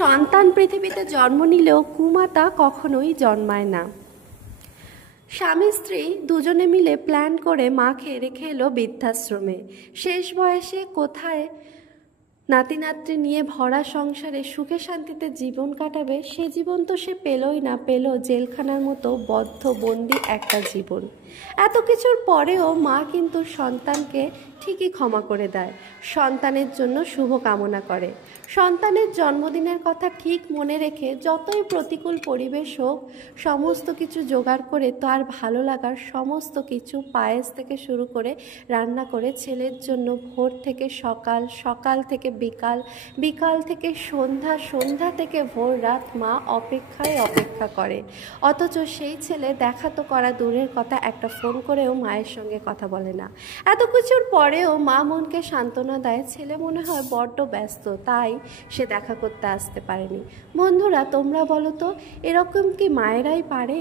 সন্তান পৃথিবীতে জন্ম নিলেও কুমাতা কখনোই জন্মায় না। স্বামী স্ত্রী দুজনে মিলে প্ল্যান করে মাকে রেখে এলো বৃদ্ধাশ্রমে। শেষ বয়সে কোথায় নাতি নাতনি নিয়ে ভরা সংসারে সুখে শান্তিতে জীবন কাটাবে, সে জীবন তো সে পেলই না, পেল জেলখানার মতো বদ্ধ বন্দি একটা জীবন। এত কিছুর পরেও মা কিন্তু সন্তানকে ঠিকই ক্ষমা করে দেয়, সন্তানের জন্য শুভ কামনা করে। সন্তানের জন্মদিনের কথা ঠিক মনে রেখে যতই প্রতিকূল পরিবেশ হোক সমস্ত কিছু জোগাড় করে তার ভালো লাগার সমস্ত কিছু পায়েস থেকে শুরু করে রান্না করে ছেলের জন্য ভোর থেকে সকাল, সকাল থেকে বিকাল, বিকাল থেকে সন্ধ্যা, সন্ধ্যা থেকে ভোর রাত মা অপেক্ষা করে। অথচ সেই ছেলে দেখা তো করা দূরের কথা, একটা ফোন করেও মায়ের সঙ্গে কথা বলে না। এত কিছুর পরেও মা মনকে সান্ত্বনা দেয়, ছেলে মনে হয় বড্ড ব্যস্ত, তাই সে দেখা করতে আসতে পারেনি। বন্ধুরা, তোমরা বলো তো, এরকম কি মায়েরাই পারে?